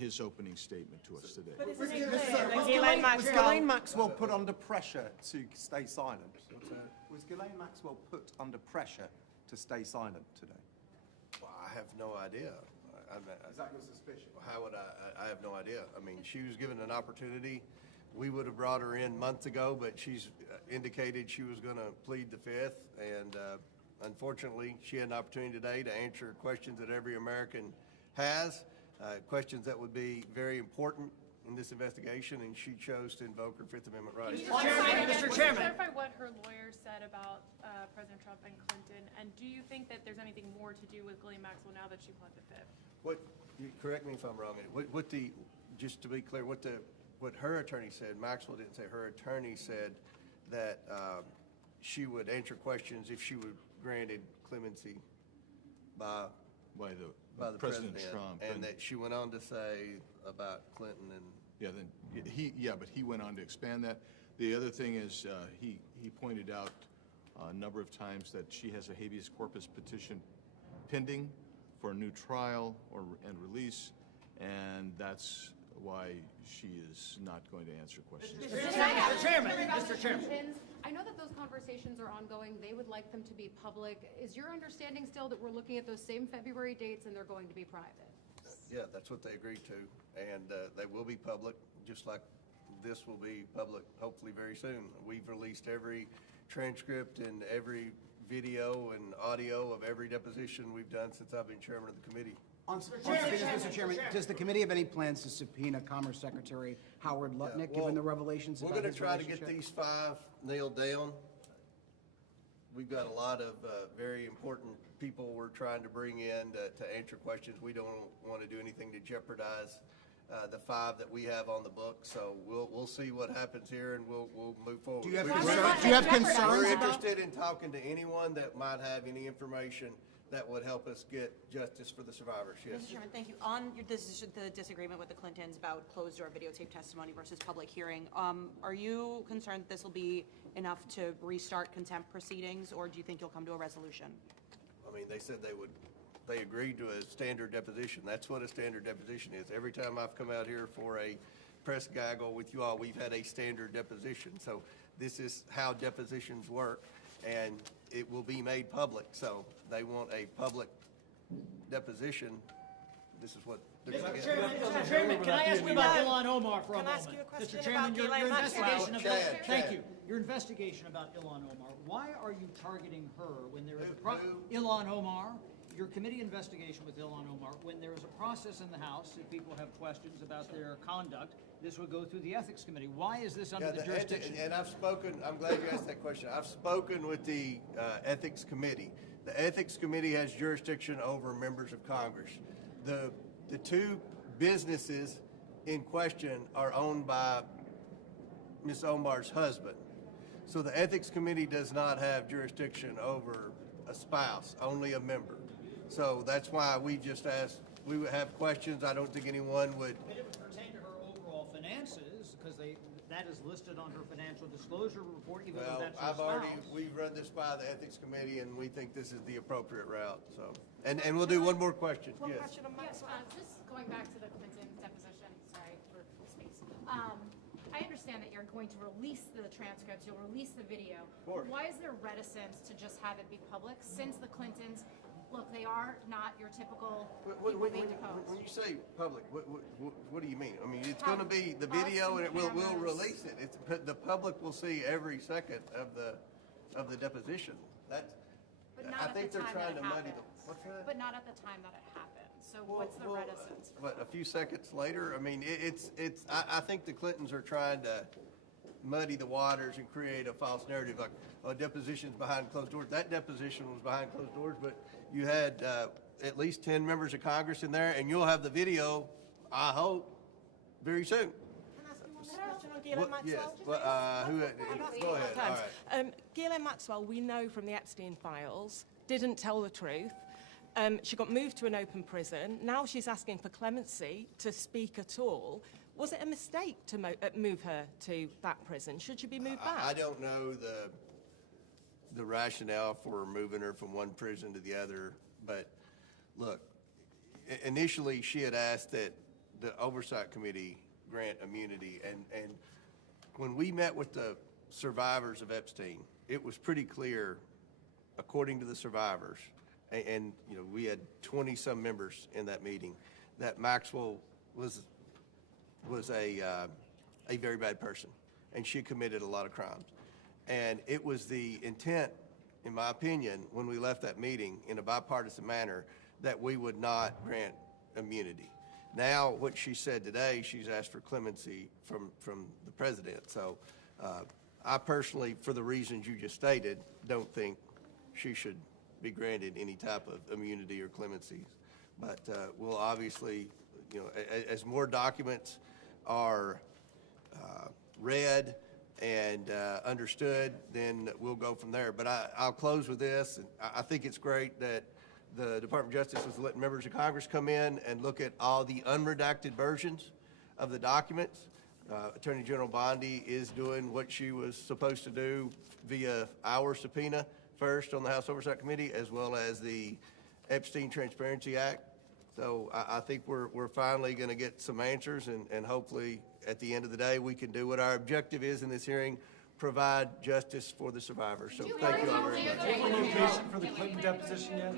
his opening statement to us today. But isn't it Was clear that Ghislaine Ghislaine Maxwell... Ghislaine Maxwell put under pressure to stay silent? Was Ghislaine Maxwell put under pressure to stay silent today? Well, I have no idea. Is that your suspicion? How would I have no idea. I mean, she was given an opportunity. We would have brought her in months ago, but she's indicated she was going to plead the fifth. And unfortunately, she had an opportunity today to answer questions that every American has, questions that would be very important in this investigation, and she chose to invoke her Fifth Amendment rights. Mr. Chairman. Clarify what her lawyer said about President Trump and Clinton, and do you think that there's anything more to do with Ghislaine Maxwell now that she pled the fifth? Correct me if I'm wrong. Just to be clear, what her attorney said, Maxwell didn't say. Her attorney said that she would answer questions if she were granted clemency by the President Trump, and that she went on to say about Clinton and. Yeah, but he went on to expand that. The other thing is he pointed out a number of times that she has a habeas corpus petition pending for a new trial and release, and that's why she is not going to answer questions. Mr. Chairman. I know that those conversations are ongoing. They would like them to be public. Is your understanding still that we're looking at those same February dates and they're going to be private? Yeah, that's what they agreed to, and they will be public, just like this will be public hopefully very soon. We've released every transcript and every video and audio of every deposition we've done since I've been chairman of the committee. Mr. Chairman, does the committee have any plans to subpoena Commerce Secretary Howard Lutnick, given the revelations about his relationship? We're going to try to get these 5 nailed down. We've got a lot of very important people we're trying to bring in to answer questions. We don't want to do anything to jeopardize the 5 that we have on the book. So we'll see what happens here, and we'll move forward. Do you have concerns? We're interested in talking to anyone that might have any information that would help us get justice for the survivors. Yes. Mr. Chairman, thank you. On the disagreement with the Clintons about closed-door videotape testimony versus public hearing, are you concerned this will be enough to restart contempt proceedings, or do you think you'll come to a resolution? I mean, they said they agreed to a standard deposition. That's what a standard deposition is. Every time I've come out here for a press gaggle with you all, we've had a standard deposition. So this is how depositions work, and it will be made public. So they want a public deposition. This is what they're going to get. Mr. Chairman, can I ask you about Ilan Omar for a moment? Can I ask you a question Mr. Chairman, about your Ghislaine investigation of Maxwell? Thank you. Your investigation about Ilan Omar. Why are you targeting her when there is a Ilan Omar? Your committee investigation with Ilan Omar, when there is a process in the House, if people have questions about their conduct, this would go through the Ethics Committee. Why is this under the jurisdiction? And I've spoken, I'm glad you asked that question. I've spoken with the Ethics Committee. The Ethics Committee has jurisdiction over members of Congress. The 2 businesses in question are owned by Ms. Omar's husband. So the Ethics Committee does not have jurisdiction over a spouse, only a member. So that's why we just asked, we would have questions. I don't think anyone would. But it would pertain to her overall finances, because that is listed on her financial disclosure report, even though that's her spouse. We've run this by the Ethics Committee, and we think this is the appropriate route. So, and we'll do one more question. One yes. question on Maxwell. Just going back to the Clinton deposition, sorry for space. I understand that you're going to release the transcripts, you'll release the video. Why is there reticence to just have it be public, since the Clintons, look, they are not your typical people being deposed? When you say public, what do you mean? I mean, it's going to be the video, and we'll release it. The public will see every second of the deposition. I think they're trying to muddy the. What's that? But not at the time that it happened. So what's the reticence? What, a few seconds later? I mean, I think the Clintons are trying to muddy the waters and create a false narrative, like, oh, depositions behind closed doors. That deposition was behind closed doors, but you had at least 10 members of Congress in there, and you'll have the video, I hope, very soon. Can I ask you one question on Ghislaine Maxwell? Yes. Go ahead. All right. Ghislaine Maxwell, we know from the Epstein files, didn't tell the truth. She got moved to an open prison. Now she's asking for clemency to speak at all. Was it a mistake to move her to that prison? Should she be moved back? I don't know the rationale for moving her from one prison to the other, but look, initially she had asked that the Oversight Committee grant immunity. And when we met with the survivors of Epstein, it was pretty clear, according to the survivors, and you know, we had 20-some members in that meeting, that Maxwell was a very bad person, and she committed a lot of crimes. And it was the intent, in my opinion, when we left that meeting in a bipartisan manner, that we would not grant immunity. Now, what she said today, she's asked for clemency from the president. So I personally, for the reasons you just stated, don't think she should be granted any type of immunity or clemency. But we'll obviously, you know, as more documents are read and understood, then we'll go from there. But I'll close with this. And I think it's great that the Department of Justice is letting members of Congress come in and look at all the unredacted versions of the documents. Attorney General Bondi is doing what she was supposed to do via our subpoena first on the House Oversight Committee, as well as the Epstein Transparency Act. So I think we're finally going to get some answers, and hopefully at the end of the day, we can do what our objective is in this hearing, provide justice for the survivors. So thank you all very much. Any location for the Clinton deposition yet?